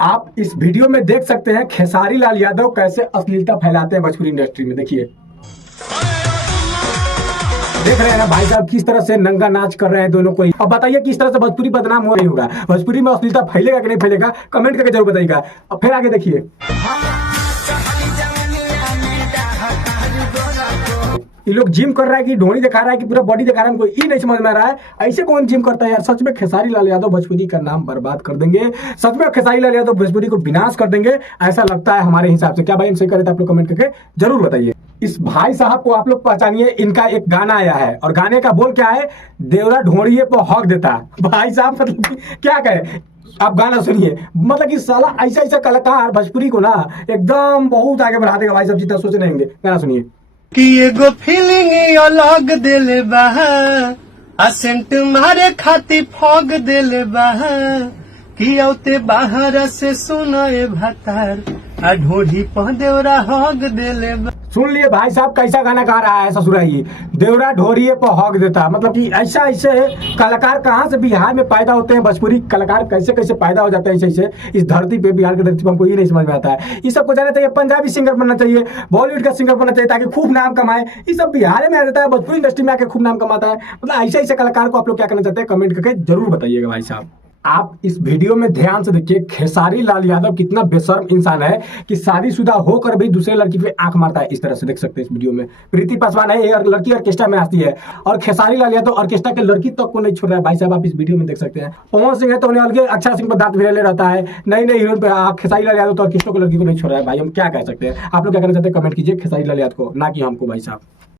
आप इस वीडियो में देख सकते हैं खेसारी लाल यादव कैसे अश्लीलता फैलाते हैं भोजपुरी इंडस्ट्री में। देखिए, देख रहे हैं ना भाई साहब किस तरह से नंगा नाच कर रहे हैं दोनों को। अब बताइए किस तरह से भोजपुरी बदनाम हो रही होगा, भोजपुरी में अश्लीलता फैलेगा कि नहीं फैलेगा, कमेंट करके जरूर बताइएगा। अब फिर आगे देखिए, ये लोग जिम कर रहा है कि ढोनी दिखा रहा है कि पूरा बॉडी दिखा रहा है, हमको ये नहीं समझ में आ रहा है। ऐसे कौन जिम करता है यार। सच में खेसारी लाल यादव भोजपुरी का नाम बर्बाद कर देंगे, सच में खेसारी लाल यादव भोजपुरी को विनाश कर देंगे, ऐसा लगता है हमारे हिसाब से। क्या भाई हम सही करे तो आप लोग कमेंट करके जरूर बताइए। इस भाई साहब को आप लोग पहचानिए, इनका एक गाना आया है और गाने का बोल क्या है, देवरा ढोड़िए पर हक देता। भाई साहब मतलब क्या कहे, आप गाना सुनिए। मतलब कि साला ऐसा ऐसा कलाकार भोजपुरी को ना एकदम बहुत आगे बढ़ा देगा भाई साहब, जितना सोच रहेंगे। गाना सुनिए कि एगो फीलिंग अलग दिल बा, असेंट मारे खाती फॉग दिल बा, कि औते बाहर से सुनाए भतार, आ ढोढ़ी पर देवरा हग दिल बा। सुन लिए भाई साहब कैसा गाना गा रहा है ससुराई, देवरा ढोरिए पर हक देता। मतलब कि ऐसा ऐसे कलाकार कहाँ से बिहार में पैदा होते हैं, भोजपुरी कलाकार कैसे कैसे पैदा हो जाते हैं ऐसे ऐसे इस धरती पे, बिहार की धरती पे। हमको ये नहीं समझ में आता है। ये सबको जाना चाहिए, पंजाबी सिंगर बनना चाहिए, बॉलीवुड का सिंगर बनना चाहिए, ताकि खूब नाम कमाए। ये सब बिहार में आ जाता है, भोजपुरी इंडस्ट्री में आके खूब नाम कमाता है। मतलब ऐसे ऐसे कलाकार को आप लोग क्या करना चाहते हैं, कमेंट करके जरूर बताइएगा भाई साहब। आप इस वीडियो में ध्यान से देखिए, खेसारी लाल यादव कितना बेशर्म इंसान है कि शादीशुदा होकर भी दूसरे लड़की पे आंख मारता है। इस तरह से देख सकते हैं इस वीडियो में। प्रीति पासवान है, ये लड़की ऑर्केस्ट्रा में नाचती है और खेसारी लाल यादव ऑर्केस्ट्रा के लड़की तक को नहीं छोड़ रहा है भाई साहब। आप इस वीडियो में देख सकते हैं। पवन सिंह है तो उन्हें अलग, अक्षय सिंह पर दांत भिड़ाले रहता है, नई नई हीरोइन पे। खेसारी लाल यादव तो ऑर्केस्ट्रा के लड़की को नहीं छोड़ रहा है भाई। हम क्या कह सकते हैं, आप लोग क्या करना चाहते हैं कमेंट कीजिए, खेसारी लाल यादव को ना कि हमको भाई साहब।